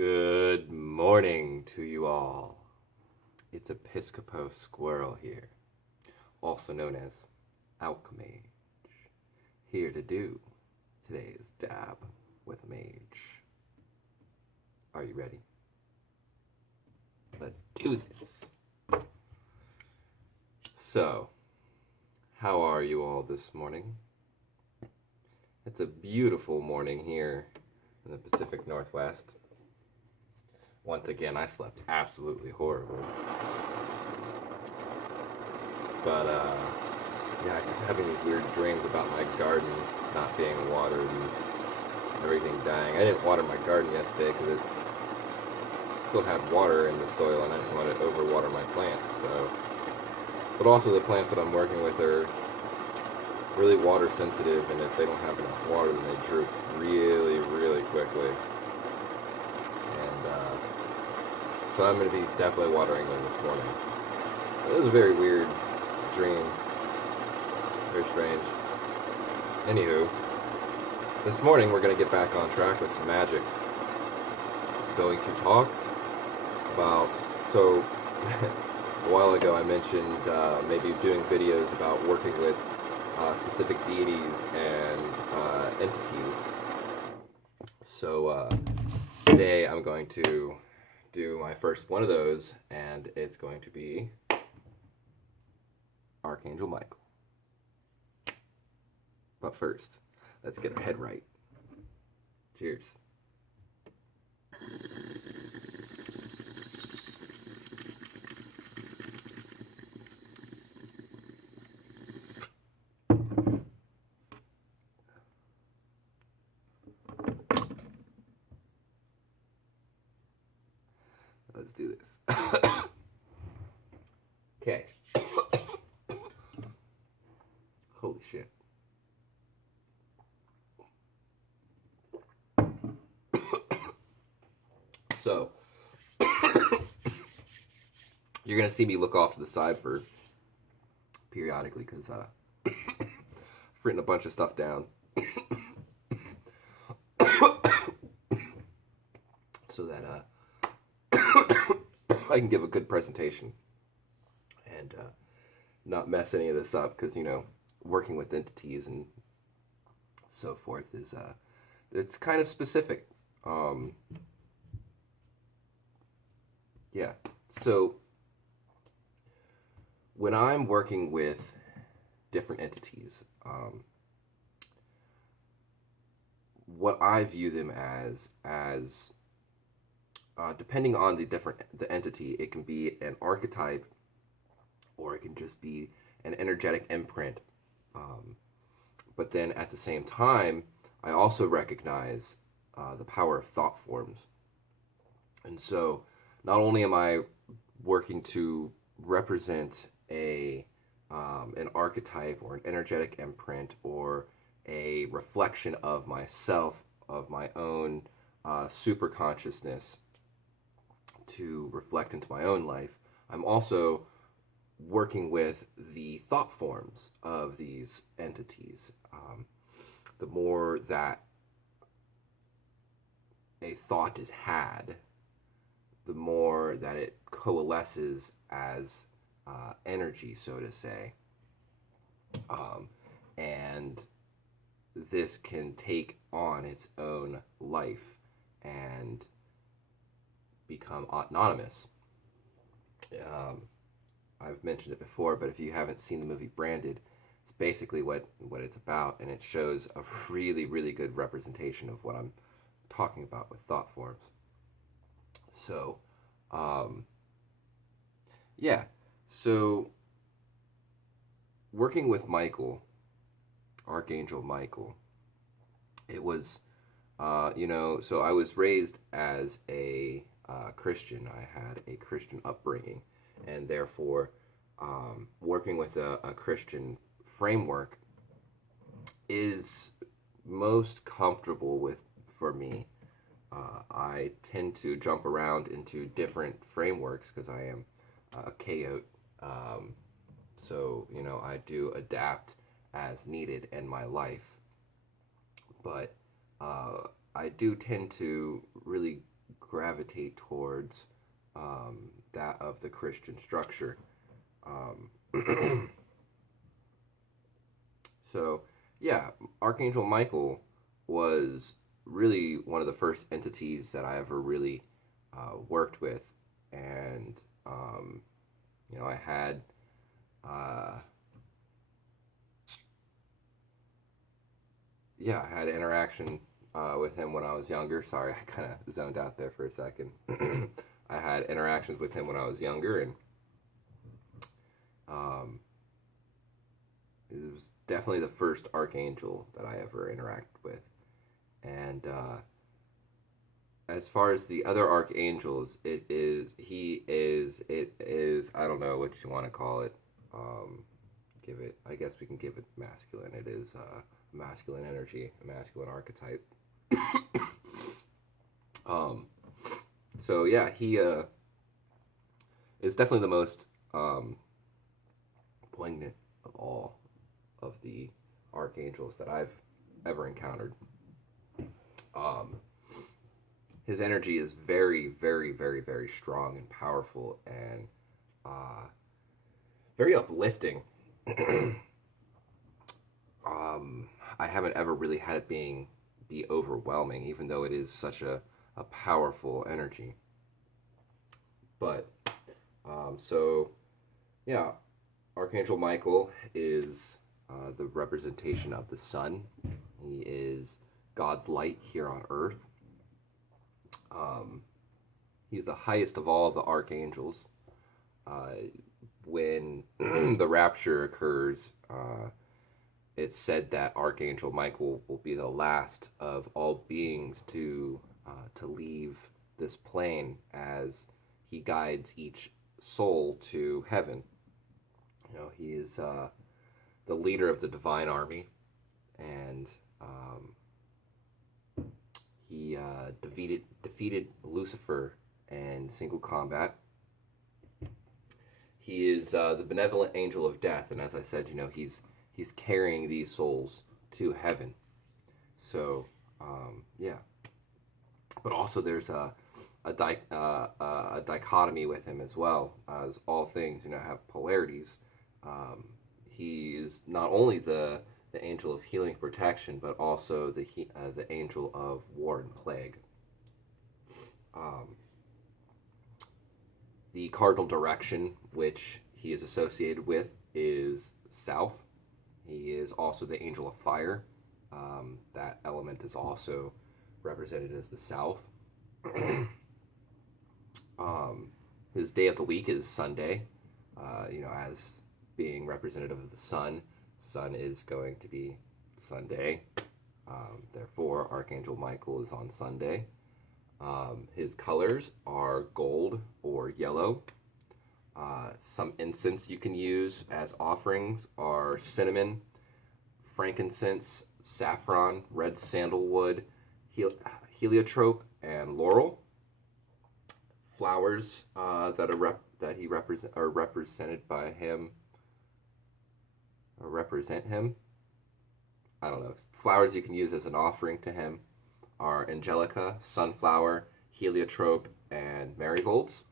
Good morning to you all. It's Episcopo Squirrel here, also known as Alchemage, here to do today's dab with Mage. Are you ready? Let's do this. So, how are you all this morning? It's a beautiful morning here in the Pacific Northwest. Once again, I slept absolutely horrible. But, yeah, I kept having these weird dreams about my garden not being watered and everything dying. I didn't water my garden yesterday because it still had water in the soil and I didn't want to overwater my plants, so. But also the plants that I'm working with are really water sensitive, and if they don't have enough water, then they droop really, really quickly. So I'm going to be definitely watering them this morning. It was a very weird dream. Very strange. Anywho, this morning we're going to get back on track with some magic. Going to talk about, so a while ago I mentioned maybe doing videos about working with specific deities and entities. So today I'm going to do my first one of those, and it's going to be Archangel Michael. But first, let's get our head right. Cheers. Let's do this. Okay. Holy shit. So, you're going to see me look off to the side for periodically because I've written a bunch of stuff down. So that I can give a good presentation and not mess any of this up, because, you know, working with entities and so forth is, it's kind of specific. Yeah, so when I'm working with different entities, what I view them as depending on the entity, it can be an archetype, or it can just be an energetic imprint. But then at the same time, I also recognize the power of thought forms. And so not only am I working to represent an archetype or an energetic imprint or a reflection of myself, of my own super consciousness, to reflect into my own life, I'm also working with the thought forms of these entities. The more that a thought is had, the more that it coalesces as energy, so to say. And this can take on its own life and become autonomous. I've mentioned it before, but if you haven't seen the movie Branded, it's basically what it's about, and it shows a really, really good representation of what I'm talking about with thought forms. So, yeah, so working with Michael, Archangel Michael, it was, so I was raised as a Christian. I had a Christian upbringing, and therefore working with a Christian framework is most comfortable for me. I tend to jump around into different frameworks because I am a chaot. So, I do adapt as needed in my life. But I do tend to really gravitate towards that of the Christian structure. So, yeah, Archangel Michael was really one of the first entities that I ever really worked with, and I had uh, I had interaction with him when I was younger. Sorry, I kind of zoned out there for a second. I had interactions with him when I was younger, and um, it was definitely the first archangel that I ever interacted with. And as far as the other archangels, it is, I don't know what you want to call it. I guess we can give it masculine. It is masculine energy, a masculine archetype. um, so yeah, he is definitely the most poignant of all of the archangels that I've ever encountered. His energy is very, very, very, very strong and powerful, and very uplifting. I haven't ever really had it be overwhelming, even though it is such a powerful energy. But so yeah, Archangel Michael is the representation of the sun. He is God's light here on earth. He's the highest of all the archangels. When the rapture occurs, it's said that Archangel Michael will be the last of all beings to leave this plane as he guides each soul to heaven. He is the leader of the divine army, and he defeated Lucifer in single combat. He is the benevolent angel of death, and as I said, he's carrying these souls to heaven. So yeah, but also there's a dichotomy with him as well, as all things have polarities. He is not only the angel of healing and protection, but also the angel of war and plague. The cardinal direction which he is associated with is south. He is also the angel of fire. That element is also represented as the south. His day of the week is Sunday. As being representative of the sun, sun is going to be Sunday. Therefore, Archangel Michael is on Sunday. His colors are gold or yellow. Some incense you can use as offerings are cinnamon, frankincense, saffron, red sandalwood, heliotrope, and laurel. Flowers that he are represented by him or represent him. I don't know. Flowers you can use as an offering to him are angelica, sunflower, heliotrope, and marigolds.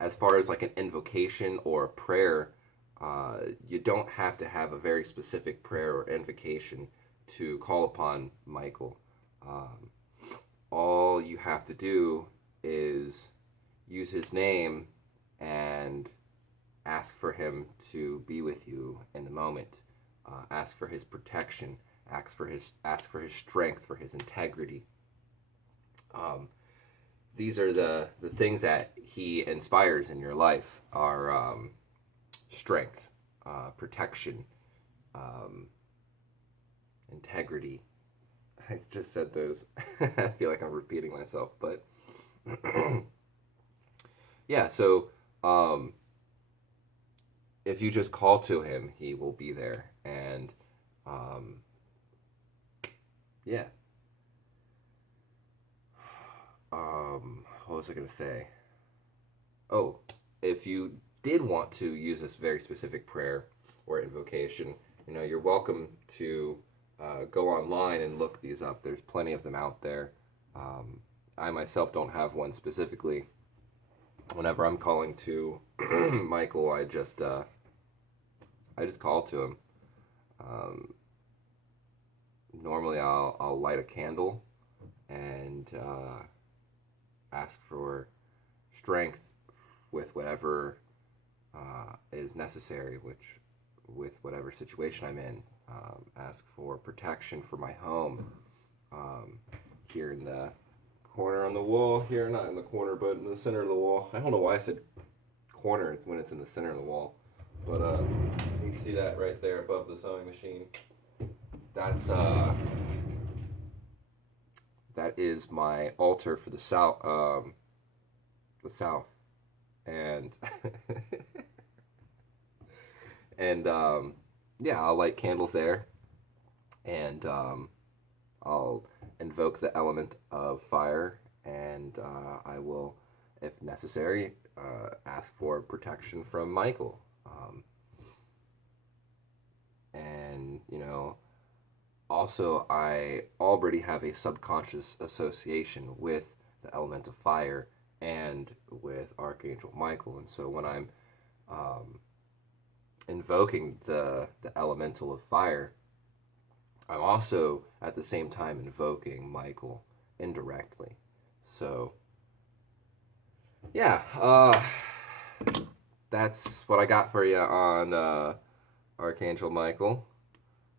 As far as like an invocation or a prayer, you don't have to have a very specific prayer or invocation to call upon Michael. All you have to do is use his name and ask for him to be with you in the moment. Ask for his protection. Ask for his strength, for his integrity. These are the things that he inspires in your life are strength, protection, integrity. I just said those. I feel like I'm repeating myself, but yeah. So if you just call to him, he will be there, and yeah. What was I gonna say? Oh, if you did want to use this very specific prayer or invocation, you're welcome to go online and look these up. There's plenty of them out there, I myself don't have one specifically. Whenever I'm calling to Michael, I just call to him. Normally, I'll light a candle and ask for strength with whatever is necessary, with whatever situation I'm in. Ask for protection for my home. Here in the corner on the wall, here, not in the corner, but in the center of the wall. I don't know why I said corner when it's in the center of the wall, but you can see that right there above the sewing machine. That is my altar for the south, and and yeah, I'll light candles there, and I'll invoke the element of fire, and I will, if necessary, ask for protection from Michael. And, you know, also, I already have a subconscious association with the element of fire and with Archangel Michael. And so when I'm invoking the elemental of fire, I'm also at the same time invoking Michael indirectly. So, yeah, that's what I got for you on Archangel Michael.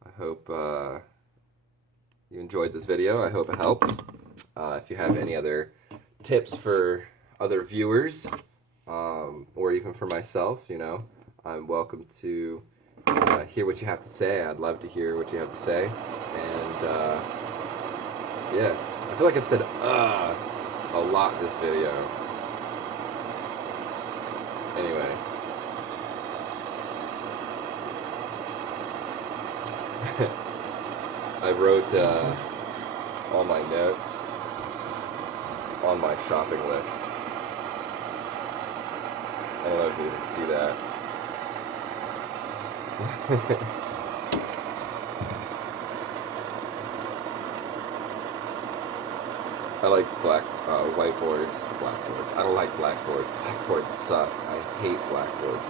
I hope you enjoyed this video. I hope it helps. If you have any other tips for other viewers, or even for myself, you know, I'm welcome to hear what you have to say. I'd love to hear what you have to say. And yeah, I feel like I've said a lot in this video. Anyway. I wrote all my notes on my shopping list. I don't know if you can see that. I like whiteboards. Blackboards. I don't like blackboards. Blackboards suck. I hate blackboards.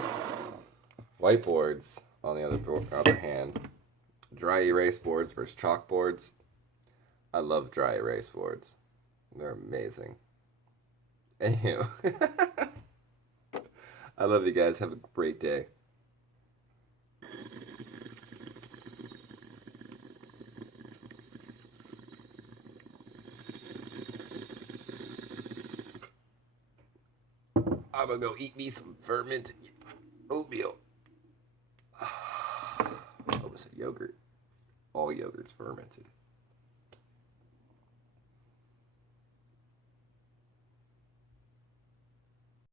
Whiteboards, on the other hand, dry erase boards versus chalkboards. I love dry erase boards. They're amazing. Anywho, I love you guys. Have a great day. I'm gonna go eat me some fermented oatmeal. Oh, it's a yogurt. All yogurt's fermented.